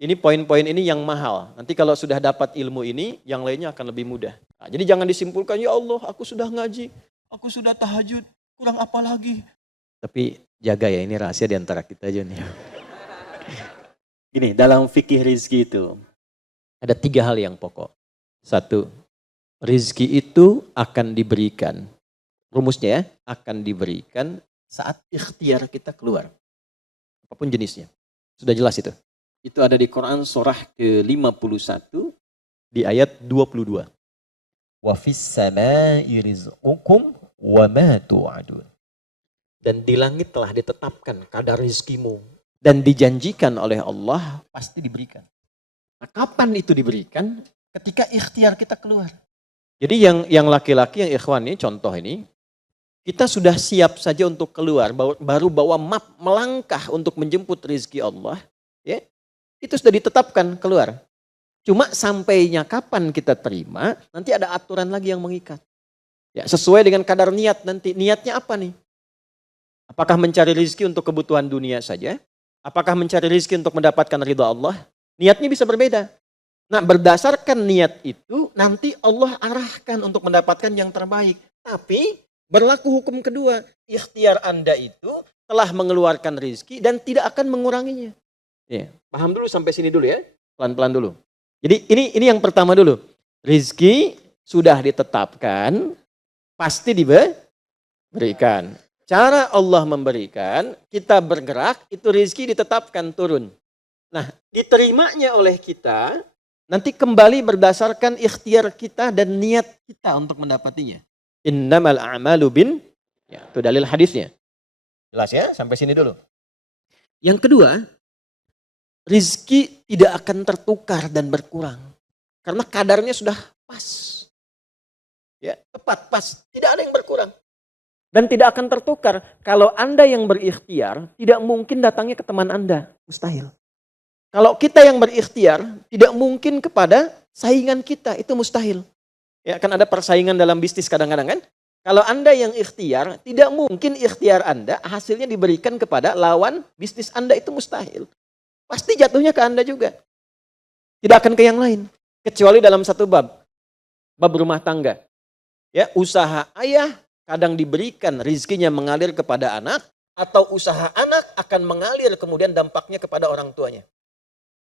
ini poin-poin ini yang mahal. Nanti kalau sudah dapat ilmu ini, yang lainnya akan lebih mudah. Nah, jadi jangan disimpulkan, ya Allah, aku sudah ngaji, aku sudah tahajud, kurang apa lagi? Tapi jaga ya, ini rahasia di antara kita aja nih. Gini, dalam fikih rizki itu, ada 3 hal yang pokok. 1, rizki itu akan diberikan. Rumusnya ya, akan diberikan saat ikhtiar kita keluar. Apapun jenisnya. Sudah jelas itu. itu ada di Quran surah ke-51 Di ayat 22. Wa fis samai rizqukum wa ma tu'adun. Dan di langit telah ditetapkan kadar rizkimu. Dan dijanjikan oleh Allah pasti diberikan. Nah, kapan itu diberikan? Ketika ikhtiar kita keluar. Jadi yang laki-laki, yang ikhwan ini, contoh ini, kita sudah siap saja untuk keluar, baru bawa map melangkah untuk menjemput rizki Allah. Ya, itu sudah ditetapkan keluar. Cuma sampainya kapan kita terima, nanti ada aturan lagi yang mengikat. Ya, sesuai dengan kadar niat nanti. Niatnya apa nih? Apakah mencari rizki untuk kebutuhan dunia saja? Apakah mencari rizki untuk mendapatkan ridha Allah? Niatnya bisa berbeda. Nah, berdasarkan niat itu, nanti Allah arahkan untuk mendapatkan yang terbaik. Tapi berlaku hukum kedua. Ikhtiar Anda itu telah mengeluarkan rizki dan tidak akan menguranginya. Ya, paham dulu sampai sini dulu ya. Pelan-pelan dulu. Jadi ini yang pertama dulu. Rizki sudah ditetapkan, pasti diberikan. Cara Allah memberikan, kita bergerak, itu rizki ditetapkan turun. Nah, diterimanya oleh kita, nanti kembali berdasarkan ikhtiar kita dan niat kita untuk mendapatinya. Innamal a'malu bin, ya, itu dalil hadisnya. Jelas ya, sampai sini dulu. Yang kedua, rizki tidak akan tertukar dan berkurang. Karena kadarnya sudah pas. Ya, tepat, pas. Tidak ada yang berkurang. Dan tidak akan tertukar. Kalau Anda yang berikhtiar, tidak mungkin datangnya ke teman Anda. Mustahil. Kalau kita yang berikhtiar, tidak mungkin kepada saingan kita. Itu mustahil. Ya, kan ada persaingan dalam bisnis kadang-kadang kan. Kalau Anda yang ikhtiar, tidak mungkin ikhtiar Anda hasilnya diberikan kepada lawan bisnis Anda. Itu mustahil. Pasti jatuhnya ke Anda juga. Tidak akan ke yang lain. Kecuali dalam satu bab. Bab rumah tangga. Ya, usaha ayah kadang diberikan rizkinya mengalir kepada anak, atau usaha anak akan mengalir kemudian dampaknya kepada orang tuanya.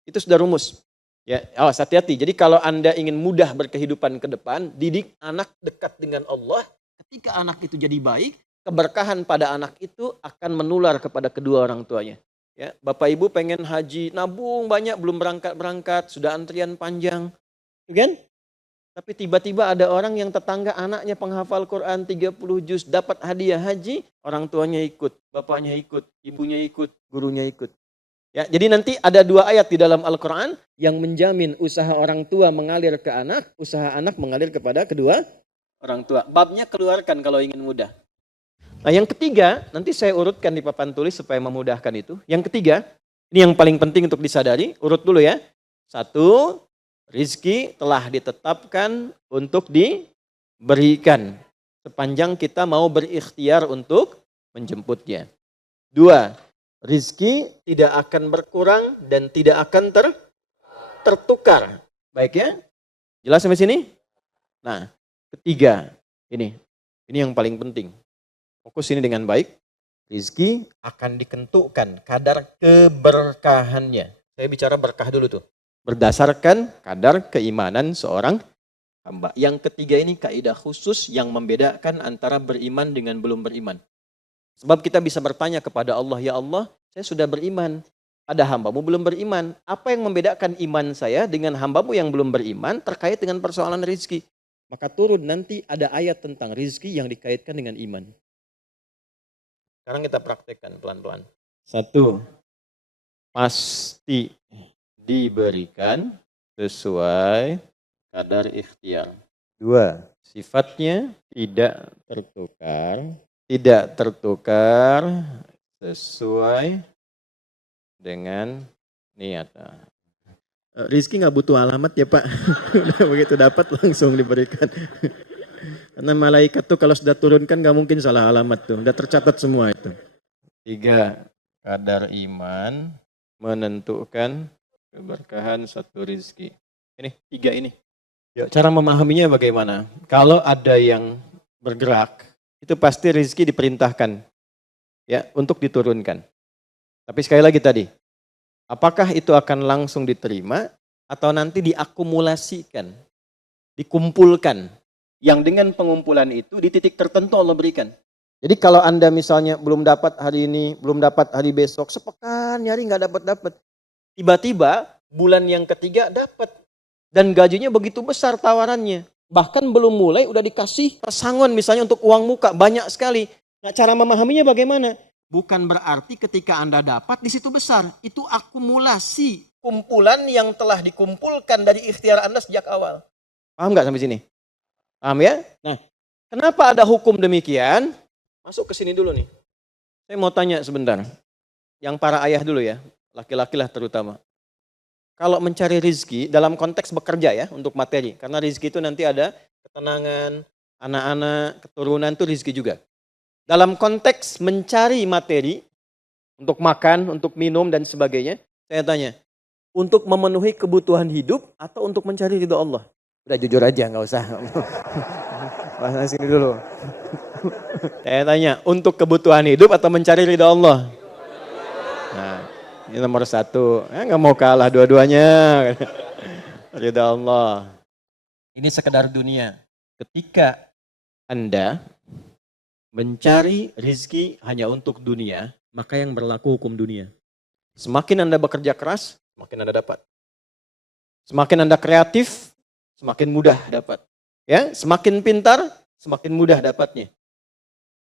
Itu sudah rumus. Ya, awas hati-hati. Jadi kalau Anda ingin mudah berkehidupan ke depan, didik anak dekat dengan Allah. Ketika anak itu jadi baik, keberkahan pada anak itu akan menular kepada kedua orang tuanya. Ya, Bapak Ibu pengen haji, nabung banyak, belum berangkat, sudah antrian panjang. Kan? Tapi tiba-tiba ada orang yang tetangga anaknya penghafal Quran 30 juz, dapat hadiah haji, orang tuanya ikut, bapaknya ikut, ibunya ikut, gurunya ikut. Ya, jadi nanti ada 2 ayat di dalam Al-Quran yang menjamin usaha orang tua mengalir ke anak, usaha anak mengalir kepada kedua orang tua. Babnya keluarkan kalau ingin mudah. Nah, yang ketiga, nanti saya urutkan di papan tulis supaya memudahkan itu. Yang ketiga, ini yang paling penting untuk disadari, urut dulu ya. 1, rizki telah ditetapkan untuk diberikan sepanjang kita mau berikhtiar untuk menjemputnya. 2, rizki tidak akan berkurang dan tidak akan tertukar. Baik ya? Jelas sampai sini? Nah, ketiga, ini yang paling penting. Fokus ini dengan baik. Rizki akan ditentukan kadar keberkahannya. Saya bicara berkah dulu tuh. Berdasarkan kadar keimanan seorang hamba. Yang ketiga ini kaidah khusus yang membedakan antara beriman dengan belum beriman. Sebab kita bisa bertanya kepada Allah, ya Allah, saya sudah beriman. Ada hambamu belum beriman. Apa yang membedakan iman saya dengan hambamu yang belum beriman terkait dengan persoalan rizki? Maka turun nanti ada ayat tentang rizki yang dikaitkan dengan iman. Sekarang kita praktekkan pelan-pelan. 1, pasti diberikan sesuai kadar ikhtiar. 2, sifatnya tidak tertukar sesuai dengan niat. Rizki nggak butuh alamat ya Pak. Begitu dapat langsung diberikan. Karena malaikat tuh kalau sudah turunkan nggak mungkin salah alamat tuh. Udah tercatat semua itu. 3, kadar iman menentukan Keberkahan satu rizki. Ini, 3 ini. Ya, cara memahaminya bagaimana? Kalau ada yang bergerak, itu pasti rizki diperintahkan ya untuk diturunkan. Tapi sekali lagi tadi, apakah itu akan langsung diterima atau nanti diakumulasikan, dikumpulkan, yang dengan pengumpulan itu di titik tertentu Allah berikan. Jadi kalau Anda misalnya belum dapat hari ini, belum dapat hari besok, sepekan nyari nggak dapat. Tiba-tiba bulan yang ketiga dapat. Dan gajinya begitu besar tawarannya. Bahkan belum mulai udah dikasih pesangon misalnya untuk uang muka banyak sekali. Nah, cara memahaminya bagaimana? Bukan berarti ketika Anda dapat di situ besar. Itu akumulasi kumpulan yang telah dikumpulkan dari ikhtiar Anda sejak awal. Paham nggak sampai sini? Paham ya? Nah, kenapa ada hukum demikian? Masuk ke sini dulu nih. Saya mau tanya sebentar. Yang para ayah dulu ya, laki-laki lah terutama. Kalau mencari rizki dalam konteks bekerja ya, untuk materi. Karena rizki itu nanti ada ketenangan, anak-anak, keturunan itu rizki juga. Dalam konteks mencari materi, untuk makan, untuk minum dan sebagainya, saya tanya, untuk memenuhi kebutuhan hidup atau untuk mencari ridho Allah? Udah jujur aja, nggak usah. Bahas sini dulu. Saya tanya, untuk kebutuhan hidup atau mencari ridho Allah? Nah, ini nomor 1. Nggak mau kalah dua-duanya. Ridho Allah. Ini sekedar dunia. Ketika Anda mencari rizki hanya untuk dunia, maka yang berlaku hukum dunia. Semakin Anda bekerja keras, semakin Anda dapat. Semakin Anda kreatif, semakin mudah dapat. Ya, semakin pintar, semakin mudah dapatnya.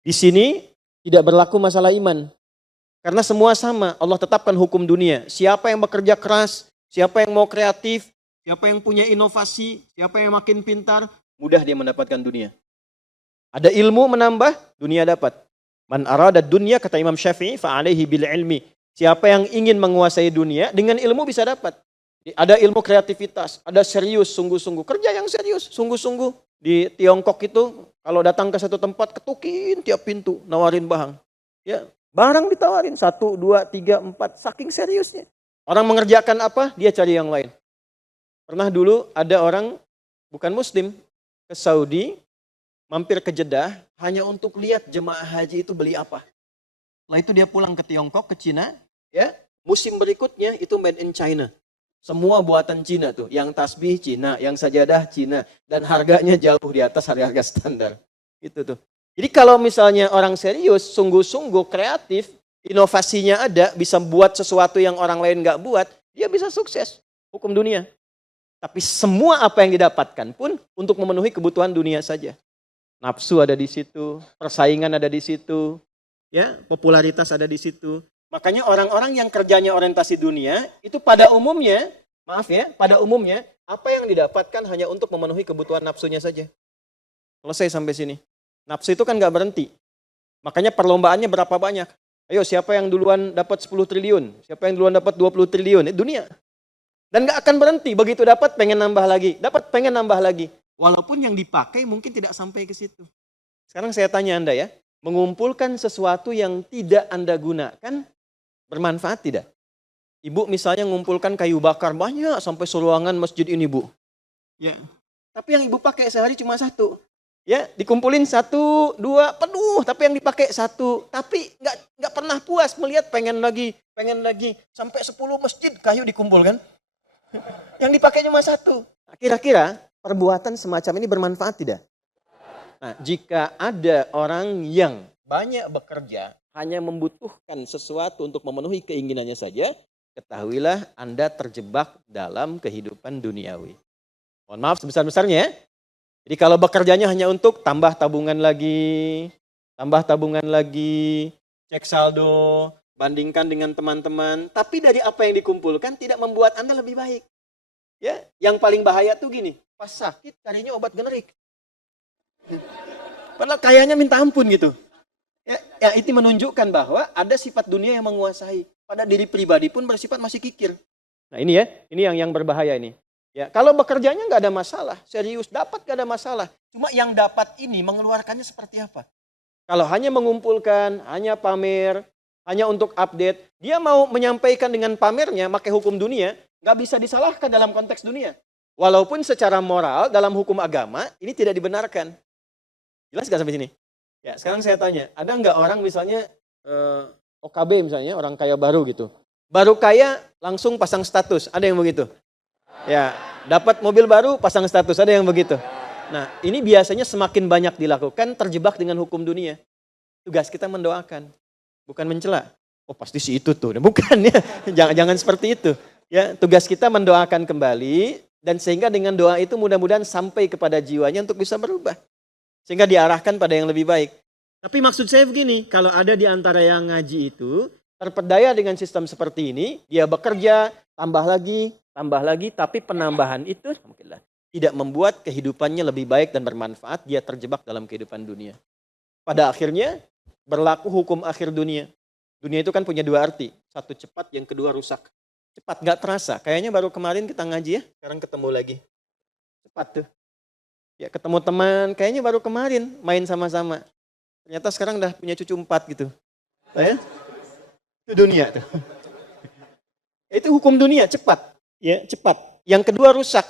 Di sini tidak berlaku masalah iman. Karena semua sama, Allah tetapkan hukum dunia. Siapa yang bekerja keras, siapa yang mau kreatif, siapa yang punya inovasi, siapa yang makin pintar, mudah dia mendapatkan dunia. Ada ilmu menambah, dunia dapat. Man arada dunya, kata Imam Syafi'i, fa'alaihi bil ilmi. Siapa yang ingin menguasai dunia, dengan ilmu bisa dapat. Ada ilmu kreativitas, ada serius, sungguh-sungguh. Kerja yang serius, sungguh-sungguh. Di Tiongkok itu, kalau datang ke satu tempat, ketukin tiap pintu, nawarin barang. Ya, barang ditawarin, 1, 2, 3, 4, saking seriusnya. Orang mengerjakan apa, dia cari yang lain. Pernah dulu ada orang, bukan muslim, ke Saudi, mampir ke Jeddah, hanya untuk lihat jemaah haji itu beli apa. Setelah itu dia pulang ke Tiongkok, ke Cina, ya, musim berikutnya itu made in China. Semua buatan Cina tuh, yang tasbih Cina, yang sajadah Cina, dan harganya jauh di atas harga-harga standar. Itu tuh. Jadi kalau misalnya orang serius, sungguh-sungguh kreatif, inovasinya ada, bisa buat sesuatu yang orang lain nggak buat, dia bisa sukses. Hukum dunia. Tapi semua apa yang didapatkan pun untuk memenuhi kebutuhan dunia saja. Nafsu ada di situ, persaingan ada di situ, ya, popularitas ada di situ. Makanya orang-orang yang kerjanya orientasi dunia, itu pada umumnya, pada umumnya, apa yang didapatkan hanya untuk memenuhi kebutuhan nafsunya saja. Selesai sampai sini. Nafsu itu kan gak berhenti. Makanya perlombaannya berapa banyak. Ayo siapa yang duluan dapat 10 triliun, siapa yang duluan dapat 20 triliun, itu dunia. Dan gak akan berhenti, begitu dapat pengen nambah lagi, dapat pengen nambah lagi. Walaupun yang dipakai mungkin tidak sampai ke situ. Sekarang saya tanya Anda ya, mengumpulkan sesuatu yang tidak Anda gunakan, bermanfaat tidak? Ibu misalnya mengumpulkan kayu bakar banyak sampai seruangan masjid ini, Bu. Ya. Tapi yang ibu pakai sehari cuma 1. Ya, dikumpulin 1, 2, penuh, tapi yang dipakai 1. Tapi nggak pernah puas melihat pengen lagi sampai 10 masjid kayu dikumpulkan. Yang dipakai cuma 1. Nah, kira-kira perbuatan semacam ini bermanfaat tidak? Nah, jika ada orang yang banyak bekerja, hanya membutuhkan sesuatu untuk memenuhi keinginannya saja, ketahuilah Anda terjebak dalam kehidupan duniawi. Mohon maaf sebesar-besarnya ya. Jadi kalau bekerjanya hanya untuk tambah tabungan lagi, cek saldo, bandingkan dengan teman-teman, tapi dari apa yang dikumpulkan tidak membuat Anda lebih baik. Ya, yang paling bahaya tuh gini, pas sakit carinya obat generik. Padahal kayaknya minta ampun gitu. Ya, itu menunjukkan bahwa ada sifat dunia yang menguasai. Pada diri pribadi pun bersifat masih kikir. Nah ini ya, ini yang berbahaya ini. Ya, kalau bekerjanya nggak ada masalah, serius dapat nggak ada masalah. Cuma yang dapat ini mengeluarkannya seperti apa? Kalau hanya mengumpulkan, hanya pamer, hanya untuk update. Dia mau menyampaikan dengan pamernya, pakai hukum dunia, nggak bisa disalahkan dalam konteks dunia. Walaupun secara moral, dalam hukum agama, ini tidak dibenarkan. Jelas nggak sampai sini? Ya, sekarang saya tanya, ada nggak orang misalnya OKB misalnya, orang kaya baru gitu. Baru kaya, langsung pasang status, ada yang begitu? Ya, dapat mobil baru, pasang status, ada yang begitu? Nah, ini biasanya semakin banyak dilakukan, terjebak dengan hukum dunia. Tugas kita mendoakan, bukan mencela. Oh pasti si itu tuh, bukan ya. Jangan seperti itu. Ya, tugas kita mendoakan kembali dan sehingga dengan doa itu mudah-mudahan sampai kepada jiwanya untuk bisa berubah. Sehingga diarahkan pada yang lebih baik. Tapi maksud saya begini, kalau ada di antara yang ngaji itu terpedaya dengan sistem seperti ini, dia bekerja, tambah lagi, tapi penambahan itu alhamdulillah tidak membuat kehidupannya lebih baik dan bermanfaat, dia terjebak dalam kehidupan dunia. Pada akhirnya berlaku hukum akhir dunia. Dunia itu kan punya dua arti. Satu cepat, yang kedua rusak. Cepat gak terasa. Kayaknya baru kemarin kita ngaji ya. Sekarang ketemu lagi. Cepat tuh. Ya ketemu teman. Kayaknya baru kemarin main sama-sama. Ternyata sekarang udah punya cucu 4 gitu. Ya? Itu dunia tuh. Itu hukum dunia cepat. Ya cepat. Yang kedua rusak.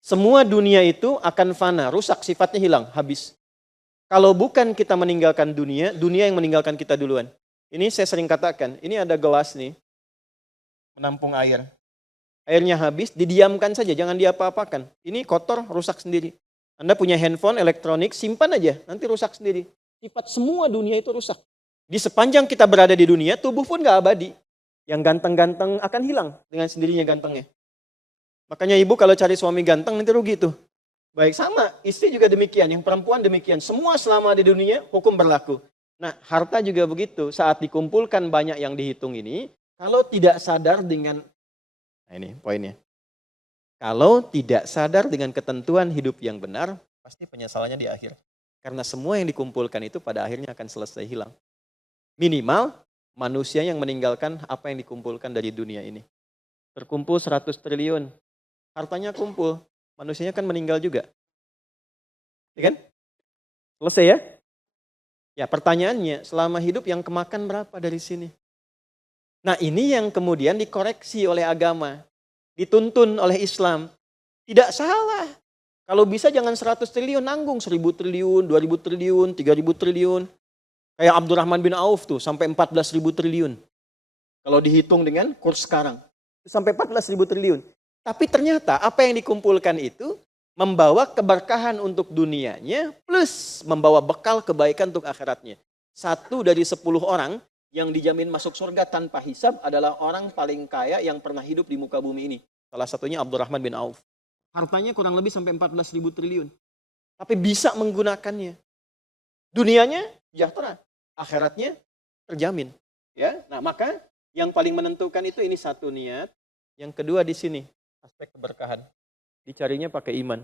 Semua dunia itu akan fana. Rusak sifatnya hilang. Habis. Kalau bukan kita meninggalkan dunia, dunia yang meninggalkan kita duluan. Ini saya sering katakan, ini ada gelas nih, menampung air. Airnya habis, didiamkan saja, jangan diapa-apakan. Ini kotor, rusak sendiri. Anda punya handphone, elektronik, simpan aja, nanti rusak sendiri. Sifat semua dunia itu rusak. Di sepanjang kita berada di dunia, tubuh pun gak abadi. Yang ganteng-ganteng akan hilang dengan sendirinya gantengnya. Makanya ibu kalau cari suami ganteng nanti rugi tuh. Baik, sama. Istri juga demikian. Yang perempuan demikian. Semua selama di dunia, hukum berlaku. Nah, harta juga begitu. Saat dikumpulkan banyak yang dihitung ini, kalau tidak sadar dengan, nah ini poinnya. Kalau tidak sadar dengan ketentuan hidup yang benar, pasti penyesalannya di akhir. Karena semua yang dikumpulkan itu pada akhirnya akan selesai hilang. Minimal, manusia yang meninggalkan apa yang dikumpulkan dari dunia ini. Terkumpul 100 triliun. Hartanya kumpul. Manusianya kan meninggal juga. Ya kan? Selesai ya? Ya pertanyaannya, selama hidup yang kemakan berapa dari sini? Nah ini yang kemudian dikoreksi oleh agama. Dituntun oleh Islam. Tidak salah. Kalau bisa jangan 100 triliun, nanggung 1000 triliun, 2000 triliun, 3000 triliun. Kayak Abdurrahman bin Auf tuh, sampai 14.000 triliun. Kalau dihitung dengan kurs sekarang. Sampai 14.000 triliun. Tapi ternyata apa yang dikumpulkan itu membawa keberkahan untuk dunianya plus membawa bekal kebaikan untuk akhiratnya. 1 dari 10 orang yang dijamin masuk surga tanpa hisab adalah orang paling kaya yang pernah hidup di muka bumi ini. Salah satunya Abdurrahman bin Auf. Hartanya kurang lebih sampai 14.000 triliun. Tapi bisa menggunakannya. Dunianya sejahtera, akhiratnya terjamin. Ya, nah maka yang paling menentukan itu ini satu niat, yang kedua di sini aspek keberkahan. Dicarinya pakai iman.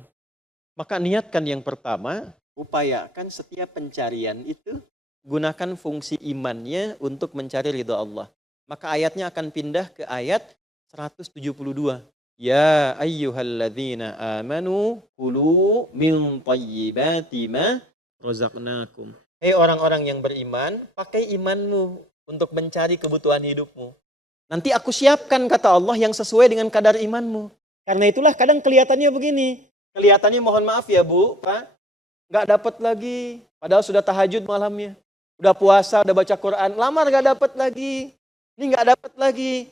Maka niatkan yang pertama, upayakan setiap pencarian itu gunakan fungsi imannya untuk mencari ridha Allah. Maka ayatnya akan pindah ke ayat 172. Ya ayyuhalladzina amanu kulu min thayyibati ma razaqnakum. Hei orang-orang yang beriman, pakai imanmu untuk mencari kebutuhan hidupmu. Nanti aku siapkan kata Allah yang sesuai dengan kadar imanmu. Karena itulah kadang kelihatannya begini. Kelihatannya mohon maaf ya Bu, Pak. Gak dapat lagi. Padahal sudah tahajud malamnya. Udah puasa, udah baca Quran. Lamar gak dapat lagi. Ini gak dapat lagi.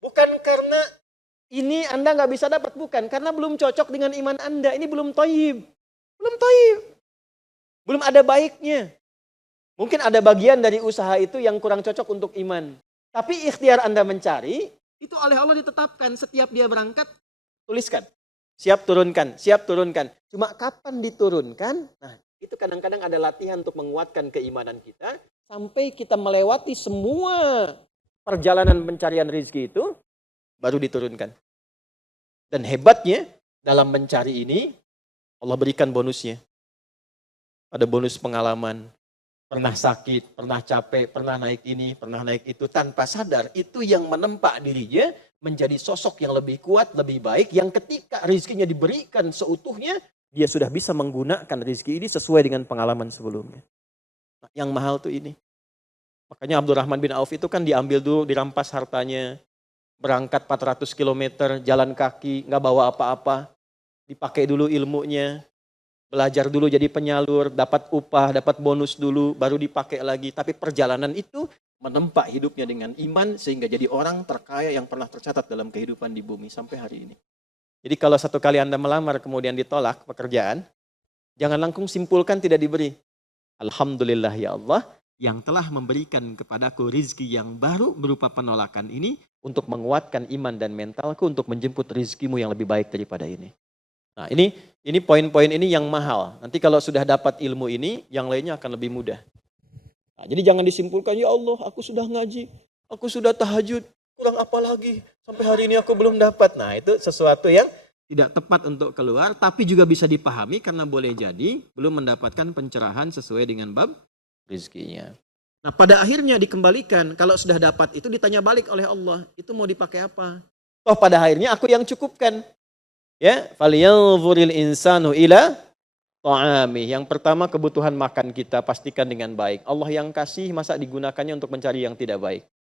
Bukan karena ini Anda gak bisa dapat. Bukan. Karena belum cocok dengan iman Anda. Ini belum thayyib. Belum thayyib. Belum ada baiknya. Mungkin ada bagian dari usaha itu yang kurang cocok untuk iman. Tapi ikhtiar Anda mencari, itu oleh Allah ditetapkan. Setiap dia berangkat, tuliskan. Siap turunkan, siap turunkan. Cuma kapan diturunkan? Nah, itu kadang-kadang ada latihan untuk menguatkan keimanan kita. Sampai kita melewati semua perjalanan pencarian rezeki itu, baru diturunkan. Dan hebatnya, dalam mencari ini, Allah berikan bonusnya. Ada bonus pengalaman. Pernah sakit, pernah capek, pernah naik ini, pernah naik itu. Tanpa sadar, itu yang menempa dirinya menjadi sosok yang lebih kuat, lebih baik. Yang ketika rezekinya diberikan seutuhnya, dia sudah bisa menggunakan rezeki ini sesuai dengan pengalaman sebelumnya. Nah, yang mahal tuh ini. Makanya Abdurrahman bin Auf itu kan diambil dulu, dirampas hartanya, berangkat 400 km, jalan kaki, nggak bawa apa-apa, dipakai dulu ilmunya, belajar dulu jadi penyalur, dapat upah, dapat bonus dulu, baru dipakai lagi. Tapi perjalanan itu menempa hidupnya dengan iman sehingga jadi orang terkaya yang pernah tercatat dalam kehidupan di bumi sampai hari ini. Jadi kalau satu kali Anda melamar kemudian ditolak pekerjaan, jangan langsung simpulkan tidak diberi. Alhamdulillah ya Allah yang telah memberikan kepadaku rizki yang baru berupa penolakan ini untuk menguatkan iman dan mentalku untuk menjemput rizkimu yang lebih baik daripada ini. Nah ini poin-poin ini yang mahal. Nanti kalau sudah dapat ilmu ini, yang lainnya akan lebih mudah. Nah, jadi jangan disimpulkan, ya Allah aku sudah ngaji, aku sudah tahajud, kurang apa lagi? Sampai hari ini aku belum dapat. Nah itu sesuatu yang tidak tepat untuk keluar, tapi juga bisa dipahami karena boleh jadi belum mendapatkan pencerahan sesuai dengan bab rizkinya. Nah pada akhirnya dikembalikan, kalau sudah dapat itu ditanya balik oleh Allah, itu mau dipakai apa? Toh pada akhirnya aku yang cukupkan. Ya, falyanzuril insanu ila ta'ami. Yang pertama kebutuhan makan kita pastikan dengan baik. Allah yang kasih, masa digunakannya untuk mencari yang tidak baik.